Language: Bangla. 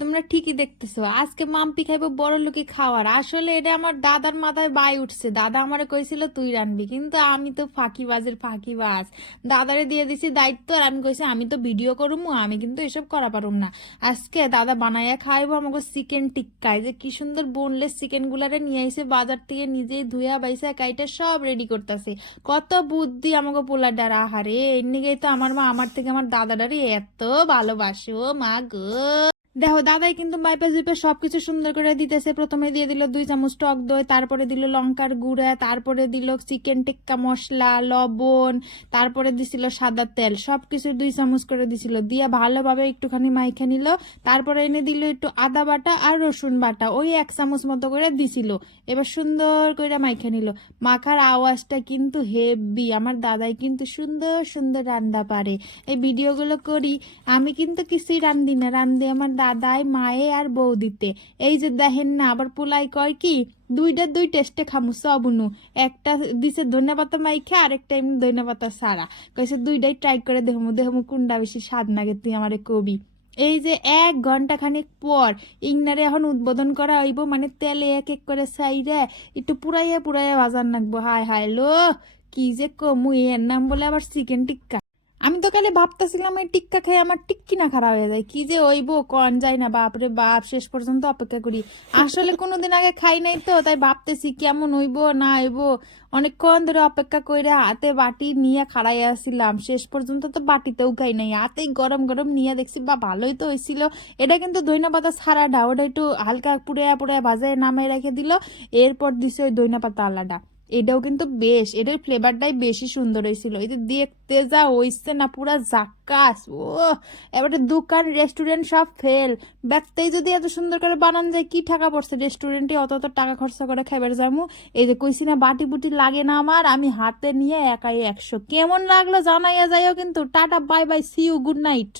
তোমরা ঠিকই দেখতেছো, আজকে মাম্পি খাইবো বড় লোকে খাওয়ার। আসলে এটা আমার দাদার মাথায় বাই উঠছে। দাদা আমারে কইছিল তুই রানবি, কিন্তু আমি তো ফাঁকিবাজের ফাঁকিবাজ। দাদারে দিয়ে দিছি দায়িত্ব, আর আমি কইছি আমি তো ভিডিও করবো, আমি কিন্তু এসব করা পারুম না। আজকে দাদা বানাইয়া খাইবো আমাকে চিকেন টিক্কায়, যে কি সুন্দর বোনলেস চিকেন গুলারে নিয়ে আইছে বাজার থেকে, নিজেই ধুয়া বাইসা কাইটা সব রেডি করতেছে। কত বুদ্ধি আমাকে পোলা ডার, আহারে এর নিগেই তো আমার মা আমার থেকে আমার দাদাটারে এত ভালোবাসো মা গো। দেখো দাদাই কিন্তু বাইপা জিপে সবকিছু সুন্দর করে দিতেছে। প্রথমে দিয়ে দিল 2 চামচ টক দই, তারপরে দিল লঙ্কার গুঁড়া, তারপরে দিল চিকেন টিক্কা মশলা, লবণ, তারপরে দিছিল সাদা তেল, সবকিছু 2 চামচ করে দিছিল, দিয়ে ভালোভাবে একটুখানি মাইখে নিল। তারপরে এনে দিল একটু আদা বাটা আর রসুন বাটা, ওই 1 চামচ মতো করে দিছিল। এবার সুন্দর করে মাইখে নিল। মাখার আওয়াজটা কিন্তু হেভি। আমার দাদাই কিন্তু সুন্দর সুন্দর রান্না পারে। এই ভিডিওগুলো করি, আমি কিন্তু কিছুই রান্ধি না, রান্ধি আমার দাদাই, মায়ে আর বৌদিতে। এই যে দেখেন না, আবার পোলাই কয় কি দুই টেস্টে খামু সবনু। একটা দিছে ধন্যপাতা মাইখে, আরেকটা এমনি ধন্যপাতা সারা। কইছে দুইটাই ট্রাই করে দেখমু দেখমু কোনটা বেশি স্বাদ লাগে, তুই আমারে কবি। এই যে 1 ঘন্টা খানিক পর ইংনারে এখন উদ্বোধন করা হইব, মানে তেলে এক এক করে সাইরে একটু পুরাইয়া পুরাইয়া বাজার নাকবো। হায় হায় লো, কি যে কমু, এর নাম বলে আবার চিকেন টিক্কা। আমি তো খালি ভাবতেছিলাম এই টিক্কা খেয়ে আমার টিক্কি না খারাপ হয়ে যায়, কি যে হইবো কন যায় না। বাপরে বাপ, শেষ পর্যন্ত অপেক্ষা করি। আসলে কোনোদিন আগে খাই নাই তো, তাই ভাবতেছি কেমন হইবো না হইবো। অনেকক্ষণ ধরে অপেক্ষা করে হাতে বাটি নিয়ে খাড়াই আসছিলাম, শেষ পর্যন্ত তো বাটিতেও খাই নাই, হাতেই গরম গরম নিয়ে দেখছি বা ভালোই তো হয়েছিল। এটা কিন্তু ধইনা পাতা ছাড়াটা, ওটা একটু হালকা পুড়াইয়া পুড়াইয়া ভাজায় নামাই রেখে দিল। এরপর দিছে ওই ধইনা পাতা আলাদা। এটাও কিন্তু বেশ, এটার ফ্লেভারটাই বেশি সুন্দর হয়েছিল। এই যে দেখতে যা হইছে না, পুরা জাক্কাস ও। এবারে দোকান রেস্টুরেন্ট সব ফেল। দেখতেই যদি এত সুন্দর করে বানান যায়, কি টাকা পড়ছে রেস্টুরেন্টে অত অত টাকা খরচা করে খাইবার যামু। এই যে কইছি না বাটি বুটি লাগে না আমার, আমি হাতে নিয়ে একাই 100। কেমন লাগলো জানাইয়া যাইও কিন্তু। Tata bye bye, see you, good night.